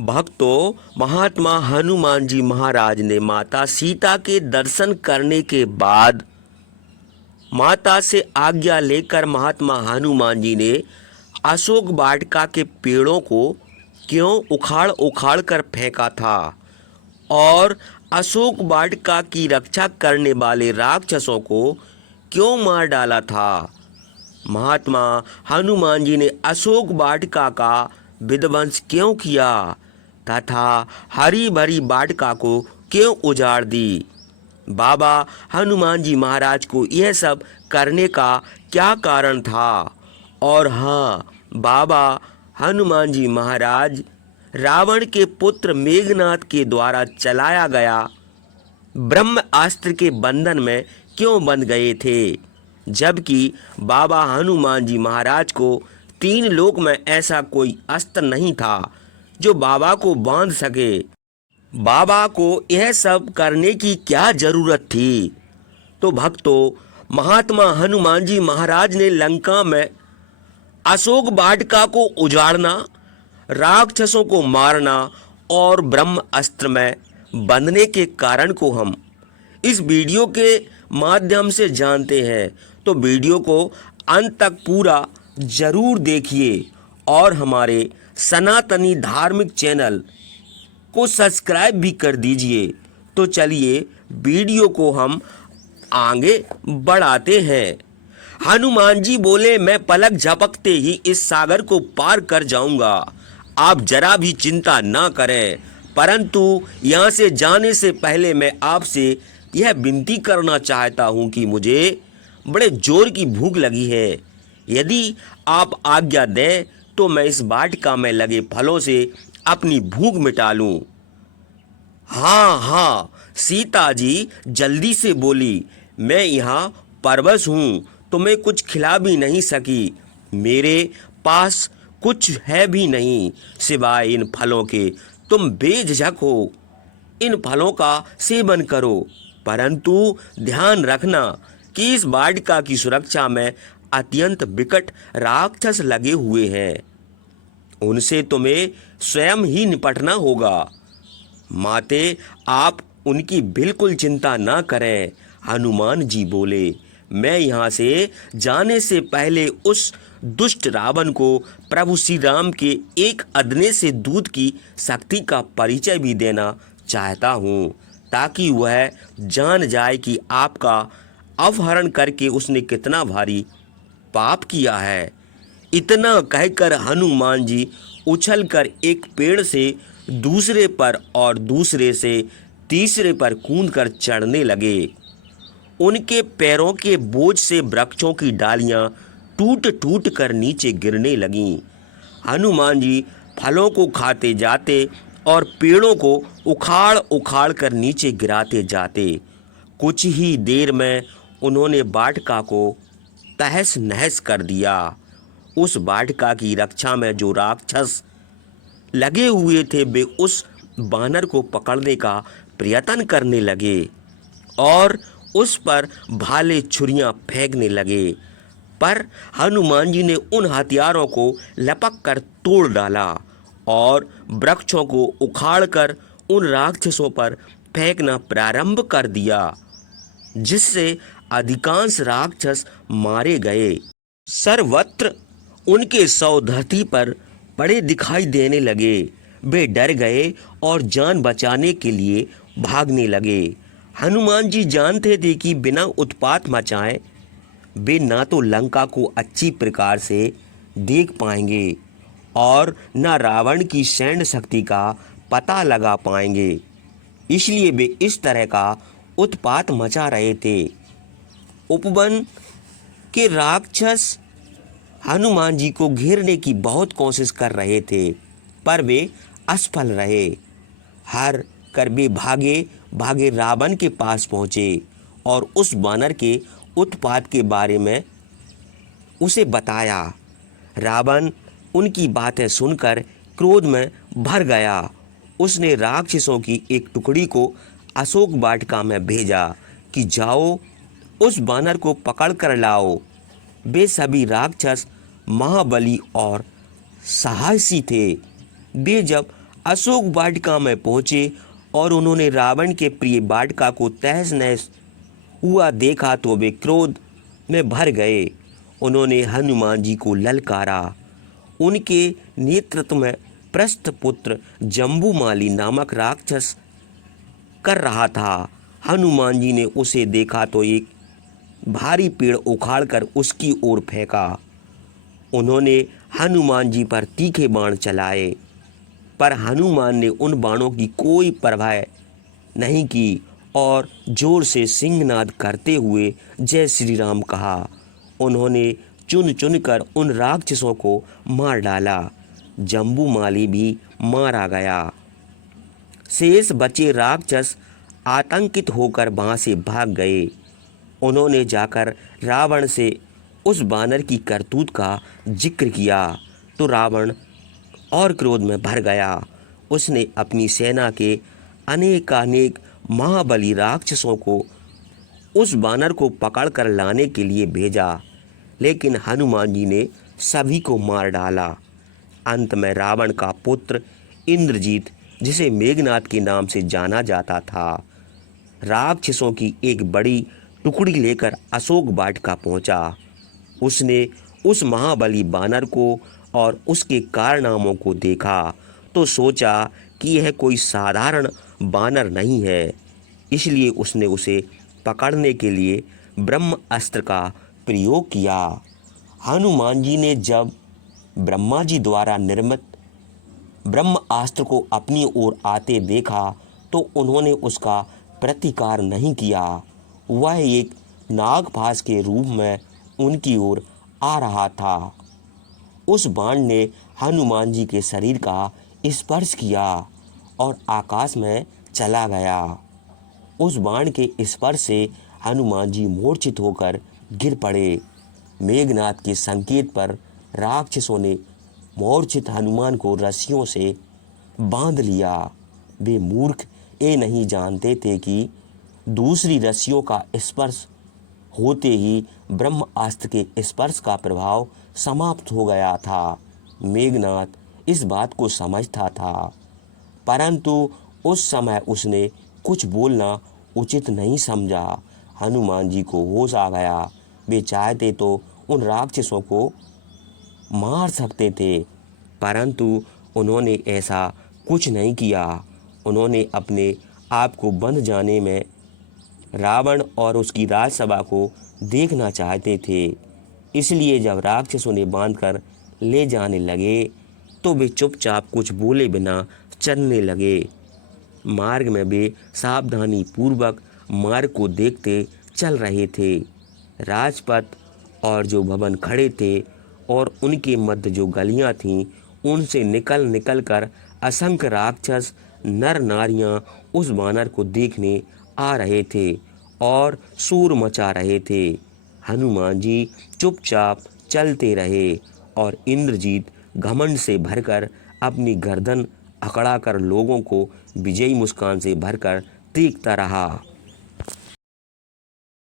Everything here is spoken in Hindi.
भक्तों, महात्मा हनुमान जी महाराज ने माता सीता के दर्शन करने के बाद माता से आज्ञा लेकर महात्मा हनुमान जी ने अशोक वाटिका के पेड़ों को क्यों उखाड़ उखाड़ कर फेंका था और अशोक वाटिका की रक्षा करने वाले राक्षसों को क्यों मार डाला था। महात्मा हनुमान जी ने अशोक वाटिका का विध्वंस क्यों किया तथा हरी भरी वाटिका को क्यों उजाड़ दी। बाबा हनुमान जी महाराज को यह सब करने का क्या कारण था। और हाँ, बाबा हनुमान जी महाराज रावण के पुत्र मेघनाथ के द्वारा चलाया गया ब्रह्मास्त्र के बंधन में क्यों बंध गए थे, जबकि बाबा हनुमान जी महाराज को तीन लोक में ऐसा कोई अस्त्र नहीं था जो बाबा को बांध सके। बाबा को यह सब करने की क्या जरूरत थी। तो भक्तों, महात्मा हनुमान जी महाराज ने लंका में अशोक वाटिका को उजाड़ना, राक्षसों को मारना और ब्रह्म अस्त्र में बंधने के कारण को हम इस वीडियो के माध्यम से जानते हैं। तो वीडियो को अंत तक पूरा जरूर देखिए और हमारे सनातनी धार्मिक चैनल को सब्सक्राइब भी कर दीजिए। तो चलिए वीडियो को हम आगे बढ़ाते हैं। हनुमान जी बोले, मैं पलक झपकते ही इस सागर को पार कर जाऊंगा, आप जरा भी चिंता ना करें। परंतु यहाँ से जाने से पहले मैं आपसे यह विनती करना चाहता हूँ कि मुझे बड़े जोर की भूख लगी है। यदि आप आज्ञा दें तो मैं इस वाटिका में लगे फलों से अपनी भूख मिटा लूं। हाँ हाँ, सीता जी जल्दी से बोली, मैं यहाँ परवश हूँ, तुम्हें कुछ खिला भी नहीं सकी। मेरे पास कुछ है भी नहीं सिवाय इन फलों के। तुम बेझिझक हो, इन फलों का सेवन करो, परंतु ध्यान रखना कि इस वाटिका की सुरक्षा में अत्यंत विकट राक्षस लगे हुए हैं, उनसे तुम्हें स्वयं ही निपटना होगा। माते, आप उनकी बिल्कुल चिंता ना करें। हनुमान जी बोले, मैं यहाँ से जाने से पहले उस दुष्ट रावण को प्रभु श्री राम के एक अदने से दूध की शक्ति का परिचय भी देना चाहता हूँ, ताकि वह जान जाए कि आपका अपहरण करके उसने कितना भारी पाप किया है। इतना कहकर हनुमान जी उछलकर एक पेड़ से दूसरे पर और दूसरे से तीसरे पर कूदकर चढ़ने लगे। उनके पैरों के बोझ से वृक्षों की डालियां टूट टूट कर नीचे गिरने लगीं। हनुमान जी फलों को खाते जाते और पेड़ों को उखाड़ उखाड़ कर नीचे गिराते जाते। कुछ ही देर में उन्होंने वाटिका को तहस नहस कर दिया। उस वाटिका की रक्षा में जो राक्षस लगे हुए थे वे उस बानर को पकड़ने का प्रयत्न करने लगे और उस पर भाले छुरियां फेंकने लगे, पर हनुमान जी ने उन हथियारों को लपक कर तोड़ डाला और वृक्षों को उखाड़कर उन राक्षसों पर फेंकना प्रारंभ कर दिया, जिससे अधिकांश राक्षस मारे गए। सर्वत्र उनके शव धरती पर पड़े दिखाई देने लगे। वे डर गए और जान बचाने के लिए भागने लगे। हनुमान जी जानते थे कि बिना उत्पात मचाए वे ना तो लंका को अच्छी प्रकार से देख पाएंगे और न रावण की सैन्य शक्ति का पता लगा पाएंगे। इसलिए वे इस तरह का उत्पात मचा रहे थे। उपवन के राक्षस हनुमान जी को घेरने की बहुत कोशिश कर रहे थे, पर वे असफल रहे। हार कर वे भागे भागे रावण के पास पहुँचे और उस वानर के उत्पात के बारे में उसे बताया। रावण उनकी बातें सुनकर क्रोध में भर गया। उसने राक्षसों की एक टुकड़ी को अशोक वाटिका में भेजा कि जाओ उस वानर को पकड़ कर लाओ। वे सभी राक्षस महाबली और साहसी थे। वे जब अशोक वाटिका में पहुंचे और उन्होंने रावण के प्रिय वाटिका को तहस नहस हुआ देखा तो वे क्रोध में भर गए। उन्होंने हनुमान जी को ललकारा। उनके नेतृत्व में प्रस्थपुत्र जम्बूमाली नामक राक्षस कर रहा था। हनुमान जी ने उसे देखा तो एक भारी पेड़ उखाड़कर उसकी ओर फेंका। उन्होंने हनुमान जी पर तीखे बाण चलाए, पर हनुमान ने उन बाणों की कोई परवाह नहीं की और जोर से सिंहनाद करते हुए जय श्री राम कहा। उन्होंने चुन चुन कर उन राक्षसों को मार डाला। जम्बूमाली भी मारा गया। शेष बचे राक्षस आतंकित होकर वहाँ से भाग गए। उन्होंने जाकर रावण से उस बानर की करतूत का जिक्र किया तो रावण और क्रोध में भर गया। उसने अपनी सेना के अनेकानेक महाबली राक्षसों को उस बानर को पकड़कर लाने के लिए भेजा, लेकिन हनुमान जी ने सभी को मार डाला। अंत में रावण का पुत्र इंद्रजीत, जिसे मेघनाद के नाम से जाना जाता था, राक्षसों की एक बड़ी टुकड़ी लेकर अशोक वाटिका पहुंचा। उसने उस महाबली बानर को और उसके कारनामों को देखा तो सोचा कि यह कोई साधारण बानर नहीं है। इसलिए उसने उसे पकड़ने के लिए ब्रह्म अस्त्र का प्रयोग किया। हनुमान जी ने जब ब्रह्मा जी द्वारा निर्मित ब्रह्मास्त्र को अपनी ओर आते देखा तो उन्होंने उसका प्रतिकार नहीं किया। वह एक नागपाश के रूप में उनकी ओर आ रहा था। उस बाण ने हनुमान जी के शरीर का स्पर्श किया और आकाश में चला गया। उस बाण के स्पर्श से हनुमान जी मूर्छित होकर गिर पड़े। मेघनाद के संकेत पर राक्षसों ने मूर्छित हनुमान को रस्सियों से बांध लिया। वे मूर्ख ये नहीं जानते थे कि दूसरी रस्सियों का स्पर्श होते ही ब्रह्मास्त्र के स्पर्श का प्रभाव समाप्त हो गया था। मेघनाद इस बात को समझता था, परंतु उस समय उसने कुछ बोलना उचित नहीं समझा। हनुमान जी को होश आ गया। वे चाहते तो उन राक्षसों को मार सकते थे, परंतु उन्होंने ऐसा कुछ नहीं किया। उन्होंने अपने आप को बंध जाने में रावण और उसकी राजसभा को देखना चाहते थे। इसलिए जब राक्षसों ने बांधकर ले जाने लगे तो वे चुपचाप कुछ बोले बिना चलने लगे। मार्ग में वे सावधानी पूर्वक मार्ग को देखते चल रहे थे। राजपथ और जो भवन खड़े थे और उनके मध्य जो गलियां थीं, उनसे निकल निकल कर असंख्य राक्षस नर नारियां उस बानर को देखने आ रहे थे और शोर मचा रहे थे। हनुमान जी चुपचाप चलते रहे और इंद्रजीत घमंड से भरकर अपनी गर्दन अकड़ाकर लोगों को विजयी मुस्कान से भरकर देखता रहा।